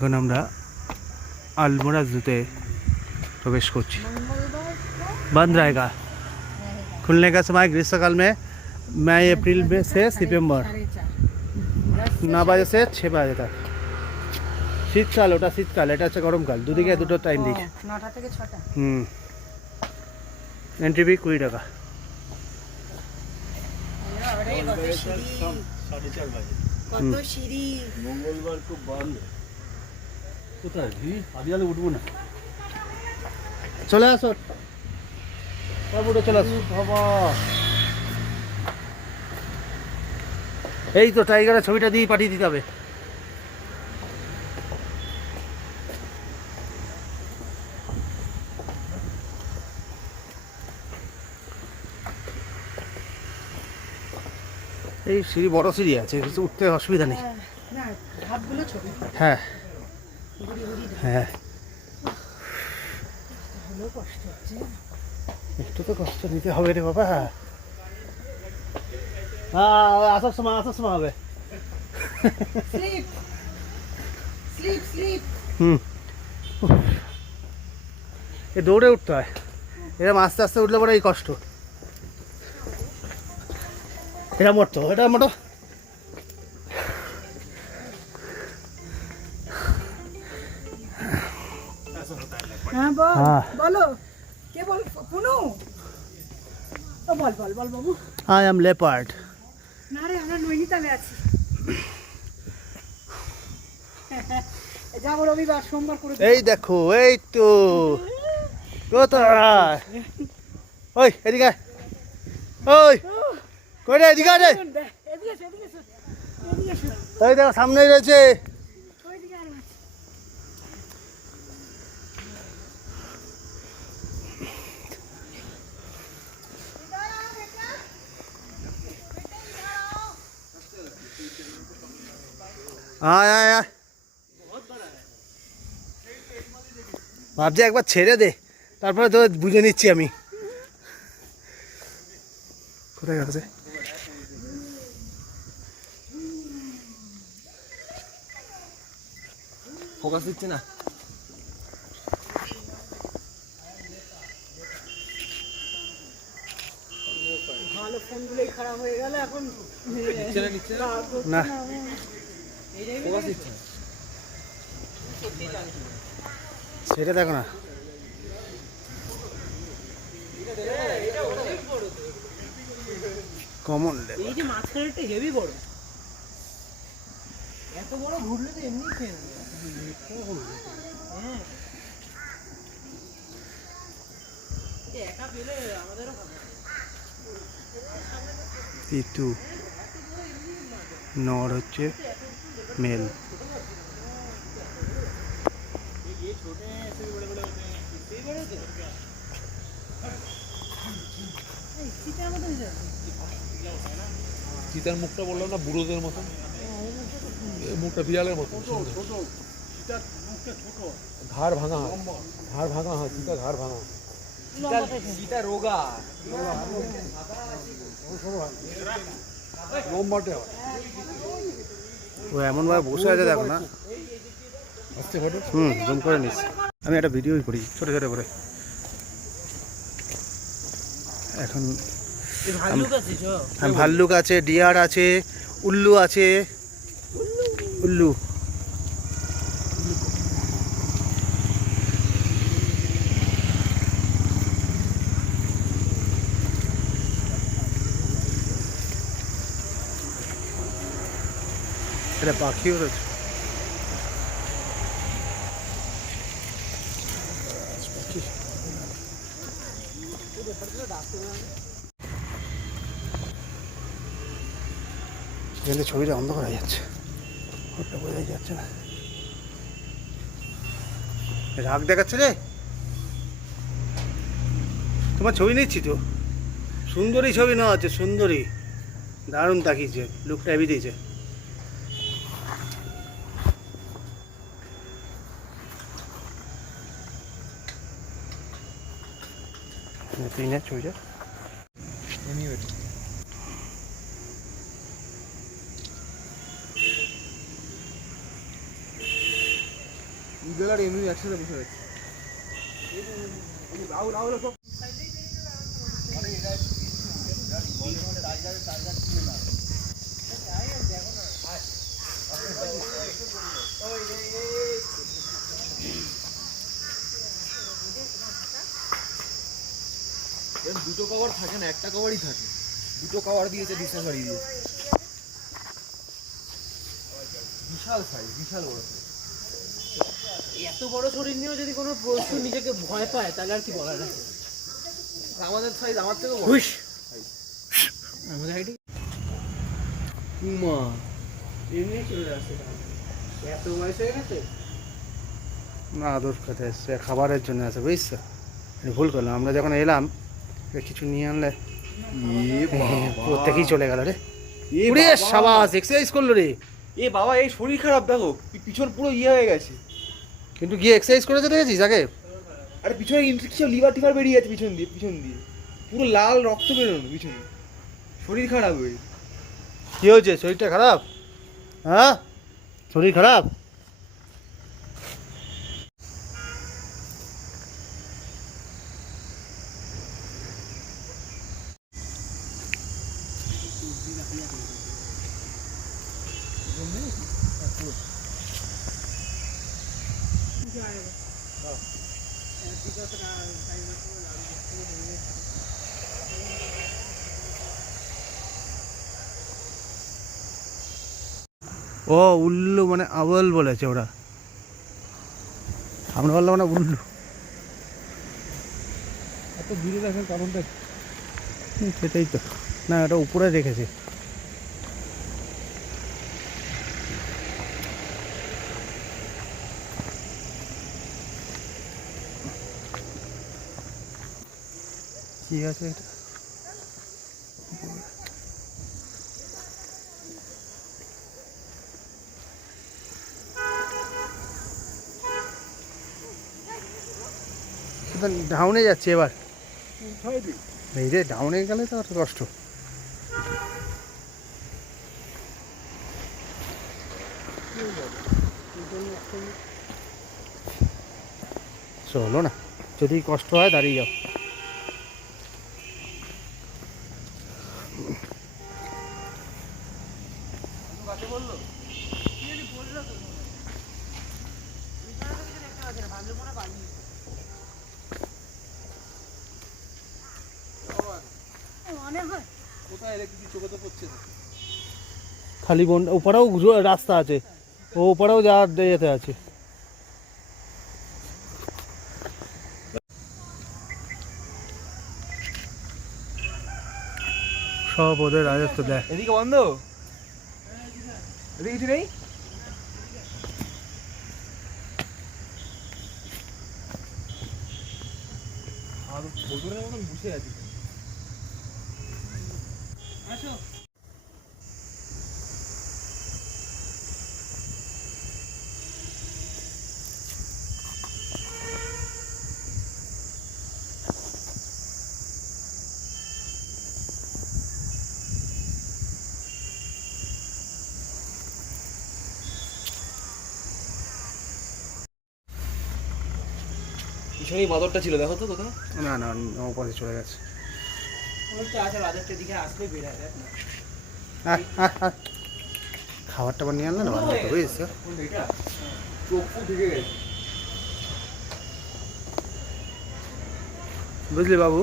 এখন আমরা আলমোড়া জুতে प्रवेश করছি बंद रहेगा खुलने का समय ग्रीष्मकाल में मई अप्रैल में से सितंबर নয় বাজে সে ছ বাজে তক শীতকাল ওটা শীতকাল এটা হচ্ছে গরমকাল দুদিকে দুটো টাইম দিচ্ছে নটা থেকে ছটা হুম এন্ট্রি ফি কুড়ি টাকা বাবারে, কত সিঁড়ি কত সিঁড়ি মঙ্গলবার খুব বন্ধ কোথায়? ভিড় আদিয়ালে উঠবো না। চলে আসো। উঠে চলে আসো। বাবা। এই তো টাইগারের ছবিটা দিয়ে পাঠিয়ে দিতে হবে। এই সিঁড়ি বড় সিঁড়ি আছে কিছু উঠতে অসুবিধা নেই। হ্যাঁ। হ্যাঁ। একটু তো কষ্ট নিতে হবে রে বাবা। হ্যাঁ আসার সময় আসার সময় হবে। হুম। এ দৌড়ে উঠতে হয়। এরকম আস্তে আস্তে উঠলে পরে এই কষ্ট। এটা মরতো এটা মোটো বল হ্যাঁ। বলো। কে বল পুনু? ও বল বল বল বাবু। আই এম লেপার্ড না রে আমরা নৈনিতালে আছি। যাব রবিবার সোমবার করে এই দেখো এই তো। কোথায়? ওই এদিকে আয়। ওই কই রে এদিকে আয় রে। এদিকে এসো, এদিকে এসো, এদিকে এসো। ওই দেখো সামনেই রয়েছে। আয় আয় আয়। ভাবছি একবার ছেড়ে দে তারপরে তো বুঝে নিচ্ছি আমি। কোথায় গেছে? ফোকাস দিচ্ছে না? ভালো ফোনগুলোই খারাপ হয়ে গেল এখন না। ছেড়ে দেখো না। কমন এই যে মাঝখানেরটা হেভি বড় এত বড় ঘুরলে তো এমনি খেয়ে হ্যাঁ। একা পেলে আমাদেরও তিতু। নর হচ্ছে এই চিতার মুখটা বললাম না বুড়োদের মতন? মুখটা বিড়ালের মতন ঘাড় ভাঙা ঘাড় ভাঙা হয় চিতা ঘাড় ভাঙা চিতা রোগা। লম্বাটে হয়। ও এমনভাবে বসে আছে দেখো না। হুম জুম করে নিস আমি একটা ভিডিওই করি ছোট ছোট করে। এখন ভাল্লুক আছে চ হ্যাঁ, ভাল্লুক আছে ডিয়ার আছে উল্লু আছে। উল্লু। এটা পাখিও রয়েছে এখানে ছবিটা অন্ধকার হয়ে যাচ্ছে। ওটা বোঝাই যাচ্ছে না। রাগ দেখাচ্ছে রে। তোমার ছবি নিচ্ছি তো? সুন্দরী ছবি নেওয়া আছে সুন্দরী। দারুণ তাকিয়েছে লুকটা হেভি দিয়েছে তুই নে ছবিটা দুধের আর এমনি একসাথে বসে আছে রাহুল রাহুল দুটো কভার থাকে না একটা কভারই থাকে। দুটো কভার দিয়েছে ডিসেম্বরই দিয়েছে বিশাল সাইজ বিশাল বড়। এত বড় শরীর নিয়েও যদি কোনো পশু নিজেকে ভয় পায় তাহলে আর কি বলার আছে? আমাদের সাইজ আমার থেকে বড়। আমাদের হাইটে মা। এমনি চলে আসছে এত বয়স হয়ে গেছে? না আদর খেতে এসছে খাবারের জন্য আছে বুঝছ? ভুল করলাম। আমরা যখন এলাম কিছু নিয়ে আনলে? প্রত্যেকেই চলে গেল রে। উড়ে! সাবাস এক্সারসাইজ করল রে। এ বাবা এই শরীর খারাপ দেখো। পিছন পুরো ইয়ে হয়ে গেছে। কিন্তু গিয়ে এক্সারসাইজ করেছে দেখেছিস আগে? আরে পিছনে ইনফেকশন লিভার টিভার বেরিয়ে যাচ্ছে পিছন দিয়ে পিছন দিয়ে। পুরো লাল রক্ত বেরোনো পিছনে। শরীর খারাপ হয়ে কি হয়েছে? শরীরটা খারাপ? হ্যাঁ? শরীর খারাপ? ও উল্লু মানে আবল বলেছে ওরা। আমরা বললাম না উল্লু। এত দূরে রাখার কারণটা সেটাই তো। না এটা উপরে রেখেছে কি আছে এটা? ডাউনে যাচ্ছে এবার। এই রে ডাউনে গেলে তো একটা কষ্ট। চলো না, যদি কষ্ট হয় দাঁড়িয়ে যাও মনে হয় চোখে পড়ছে খালি বন ওপারেও রাস্তা আছে। ওপারেও যাওয়ার যেতে আছে। সব ওদের রাজত্ব দেয়। এদিকে বন্ধ? এদিকে কিছু নেই? আর বদুরের মতন বসে আছি। পিছনেই বাদরটা ছিল দেখো তো কোথাও না না ওপারে চলে গেছে। খাবার টাবার নিয়ে আনলে না ভালো বুঝেছ? বুঝলি বাবু?